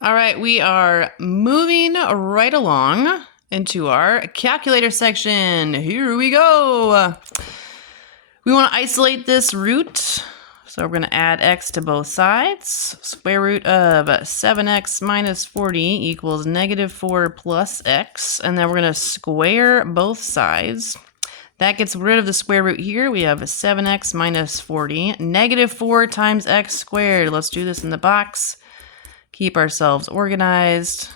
All right, we are moving right along into our calculator section. Here we go. We want to isolate this root. So we're going to add x to both sides. Square root of 7x minus 40 equals negative 4 plus x. And then we're going to square both sides. That gets rid of the square root here. We have 7x minus 40. Negative 4 times x squared. Let's do this in the box. Keep ourselves organized.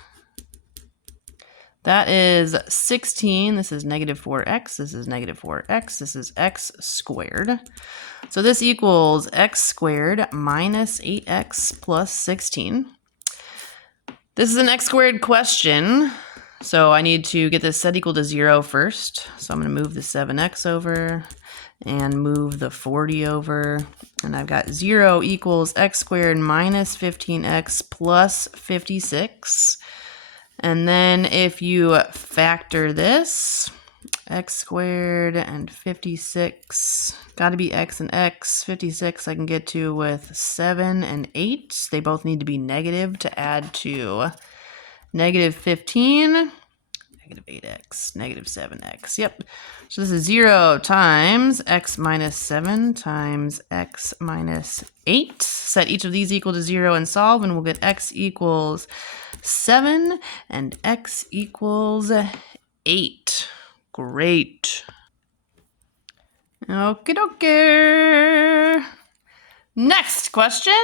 That is 16. This is negative 4x. This is negative 4x. This is x squared. So this equals x squared minus 8x plus 16. This is an x squared question. So I need to get this set equal to 0 first. So I'm going to move the 7x over and move the 40 over. And I've got 0 equals x squared minus 15x plus 56. And then if you factor this, x squared and 56, got to be x and x. 56 I can get to with 7 and 8. They both need to be negative to add to negative 15. Negative 8x, negative 7x. Yep. So this is 0 times x minus 7 times x minus 8. Set each of these equal to 0 and solve, and we'll get x equals 7 and x equals 8. Great. Okie dokie. Next question.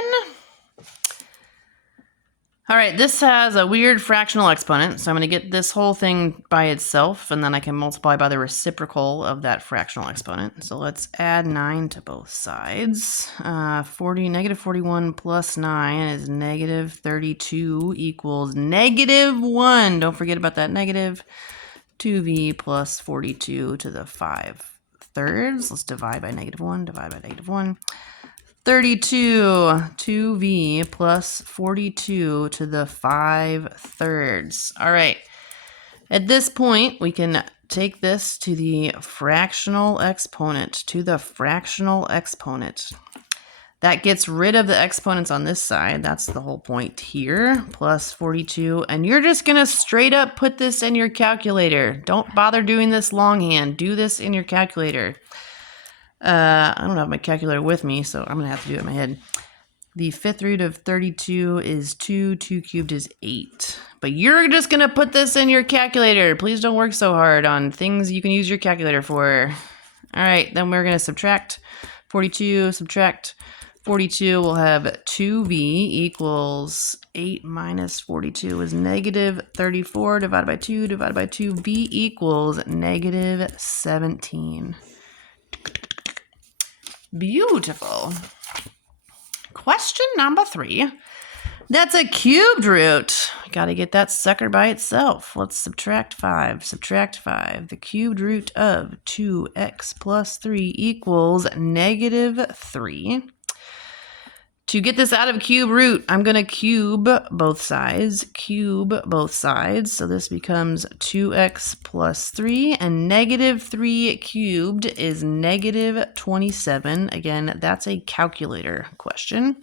All right, this has a weird fractional exponent, so I'm going to get this whole thing by itself, and then I can multiply by the reciprocal of that fractional exponent. So let's add 9 to both sides. Negative 41 plus 9 is negative 32 equals negative 1. Don't forget about that negative. 2v plus 42 to the 5/3. Let's divide by negative 1, divide by negative 1. 32, 2v plus 42 to the 5/3. All right. At this point, we can take this to the fractional exponent, That gets rid of the exponents on this side. That's the whole point here. Plus 42. And you're just going to straight up put this in your calculator. Don't bother doing this longhand. Do this in your calculator. I don't have my calculator with me, so I'm going to have to do it in my head. The 5th root of 32 is 2. 2 cubed is 8. But you're just going to put this in your calculator. Please don't work so hard on things you can use your calculator for. All right, then we're going to subtract 42, subtract 42. We'll have 2v equals 8 minus 42 is negative 34 divided by 2 divided by 2. V equals negative 17. Beautiful. Question number 3. That's a cubed root. Got to get that sucker by itself. Let's subtract 5. Subtract 5. The cubed root of 2x plus 3 equals negative 3. To get this out of cube root, I'm going to cube both sides. So this becomes 2x plus 3, and negative 3 cubed is negative 27. Again, that's a calculator question.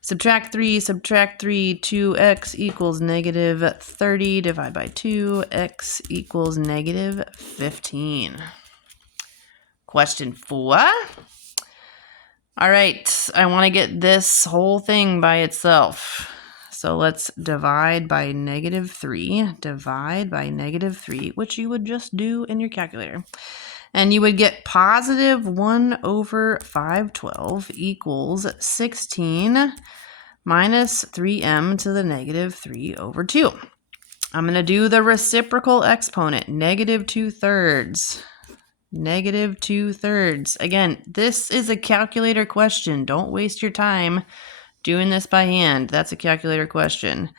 Subtract 3, 2x equals negative 30. Divide by 2, x equals negative 15. Question 4. All right, I want to get this whole thing by itself. So let's divide by negative 3. Divide by negative 3, which you would just do in your calculator. And you would get positive 1 over 512 equals 16 minus 3m to the negative 3 over 2. I'm going to do the reciprocal exponent, negative 2/3. Negative 2/3. Again, this is a calculator question. Don't waste your time doing this by hand. That's a calculator question.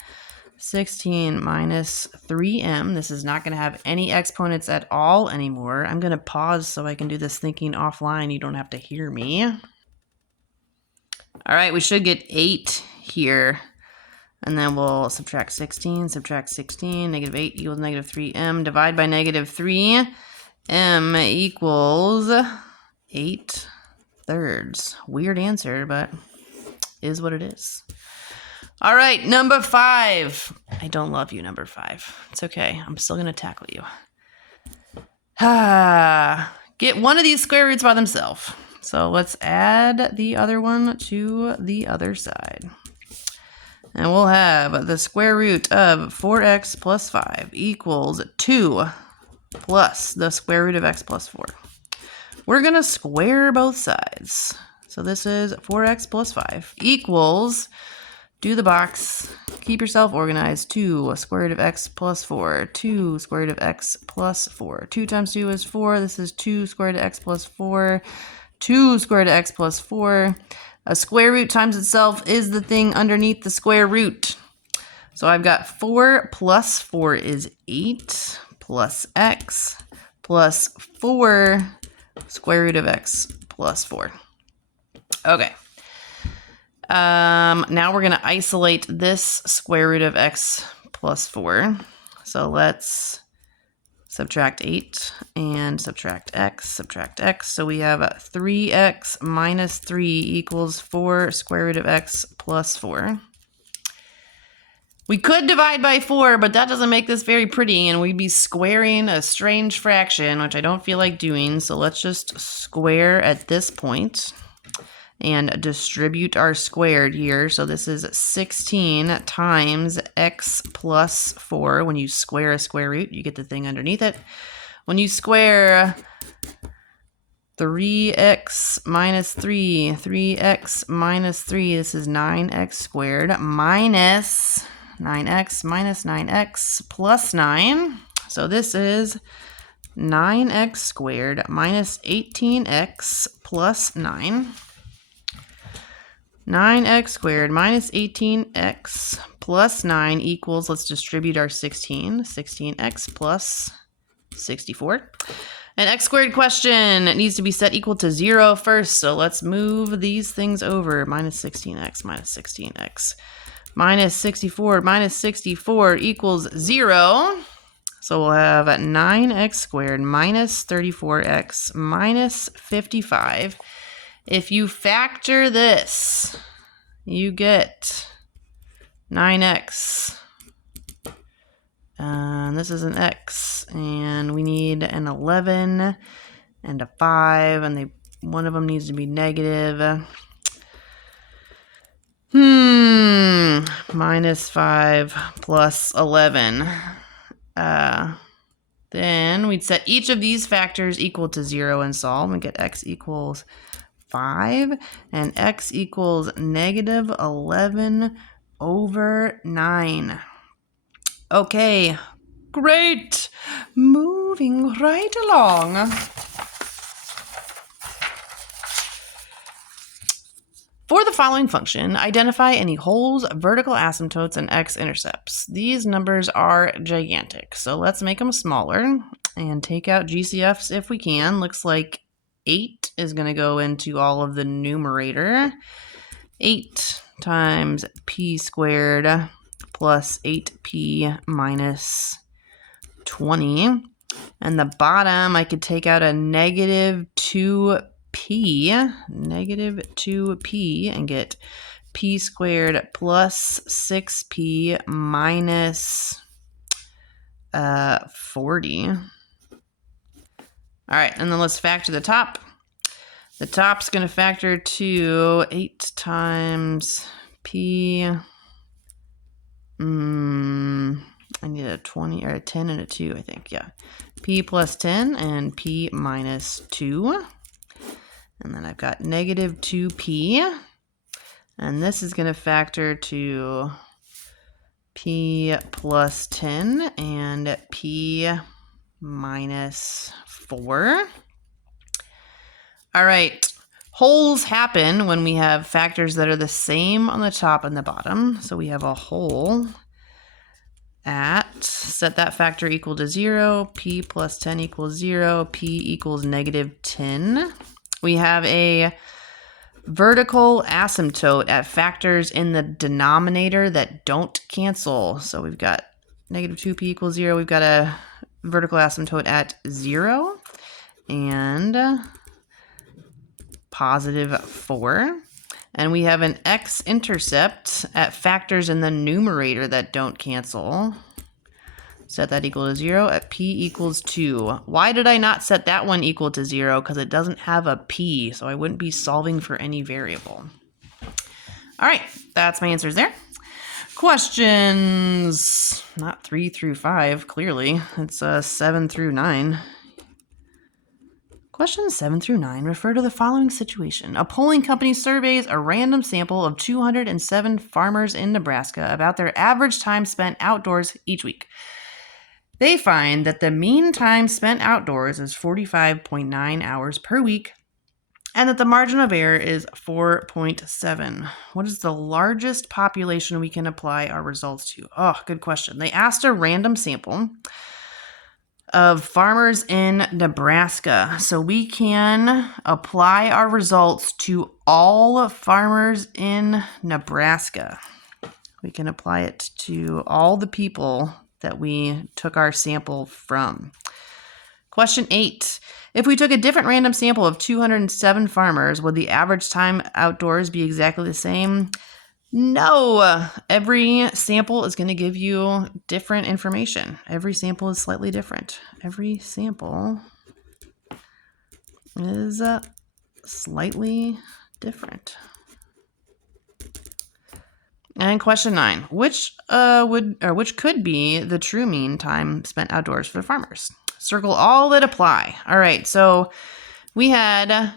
16 minus 3m. This is not going to have any exponents at all anymore. I'm going to pause so I can do this thinking offline. You don't have to hear me. All right, we should get 8 here. And then we'll subtract 16. Negative 8 equals negative 3m. Divide by negative 3. M equals 8/3. Weird answer, but is what it is. All right, number 5. I don't love you, number 5. It's okay. I'm still going to tackle you. Get one of these square roots by themselves. So let's add the other one to the other side. And we'll have the square root of 4x plus 5 equals 2 plus the square root of x plus 4. We're going to square both sides. So this is 4x plus 5 equals, do the box, keep yourself organized, 2 square root of x plus 4, 2 square root of x plus 4. 2 times 2 is 4. This is 2 square root of x plus 4, 2 square root of x plus 4. A square root times itself is the thing underneath the square root. So I've got 4 plus 4 is 8 plus x plus 4 square root of x plus 4. Okay. Now we're going to isolate this square root of x plus 4. So let's subtract 8 and subtract x. So we have 3x minus 3 equals 4 square root of x plus 4. We could divide by 4, but that doesn't make this very pretty, and we'd be squaring a strange fraction, which I don't feel like doing. So let's just square at this point and distribute our squared here. So this is 16 times x plus 4. When you square a square root, you get the thing underneath it. When you square 3x minus 3, 3x minus 3, this is 9x squared minus 9x minus 9x plus 9. So this is 9x squared minus 18x plus 9. 9x squared minus 18x plus 9 equals, let's distribute our 16, 16x plus 64. An x squared question needs to be set equal to 0 first, so let's move these things over. Minus 16x minus 16x minus 64 equals 0. So we'll have 9x squared minus 34x minus 55. If you factor this, you get 9x. And this is an x. And we need an 11 and a 5. And one of them needs to be negative. Minus 5 plus 11. Then we'd set each of these factors equal to 0 and solve and get x equals 5 and x equals negative 11 over 9. Okay, great. Moving right along. For the following function, identify any holes, vertical asymptotes, and x-intercepts. These numbers are gigantic, so let's make them smaller and take out GCFs if we can. Looks like 8 is going to go into all of the numerator. 8 times p squared plus 8p minus 20. And the bottom, I could take out a negative 2p, and get p squared plus 6p minus 40. All right, and then let's factor the top. The top's going to factor to 8 times p. I need a 20 or a 10 and a 2, I think. Yeah. P plus 10 and p minus 2. And then I've got negative 2p. And this is going to factor to p plus 10 and p minus 4. All right. Holes happen when we have factors that are the same on the top and the bottom. So we have a hole at, set that factor equal to 0, p plus 10 equals 0, p equals negative 10. We have a vertical asymptote at factors in the denominator that don't cancel. So we've got negative 2p equals 0. We've got a vertical asymptote at 0 and positive 4. And we have an x-intercept at factors in the numerator that don't cancel. Set that equal to 0 at p equals 2. Why did I not set that one equal to 0? Because it doesn't have a p, so I wouldn't be solving for any variable. All right, that's my answers there. Questions, not 3 through 5, clearly. It's 7 through 9. Questions 7 through 9 refer to the following situation. A polling company surveys a random sample of 207 farmers in Nebraska about their average time spent outdoors each week. They find that the mean time spent outdoors is 45.9 hours per week, and that the margin of error is 4.7. What is the largest population we can apply our results to? Oh, good question. They asked a random sample of farmers in Nebraska. So we can apply our results to all farmers in Nebraska. We can apply it to all the people that we took our sample from. Question 8. If we took a different random sample of 207 farmers, would the average time outdoors be exactly the same? No. Every sample is going to give you different information. Every sample is slightly different. Every sample is slightly different. And question 9, which could be the true mean time spent outdoors for the farmers? Circle all that apply. All right, so we had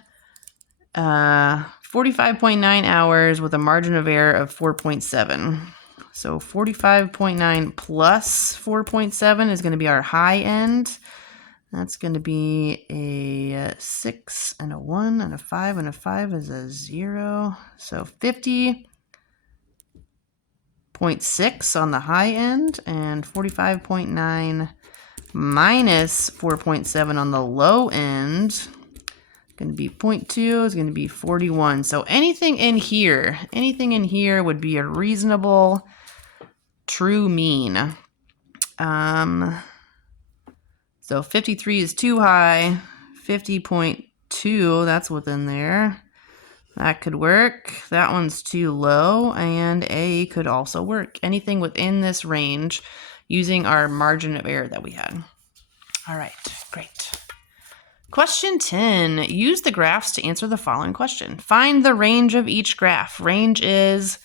45.9 hours with a margin of error of 4.7. So 45.9 plus 4.7 is going to be our high end. That's going to be a 6 and a 1 and a 5 and a 5 is a 0. So 50.6 on the high end and 45.9 minus 4.7 on the low end. Going to be 0.2 is going to be 41. So anything in here would be a reasonable true mean. So 53 is too high. 50.2, that's within there. That could work. That one's too low, and A could also work. Anything within this range using our margin of error that we had. All right, great. Question 10, use the graphs to answer the following question. Find the range of each graph. Range is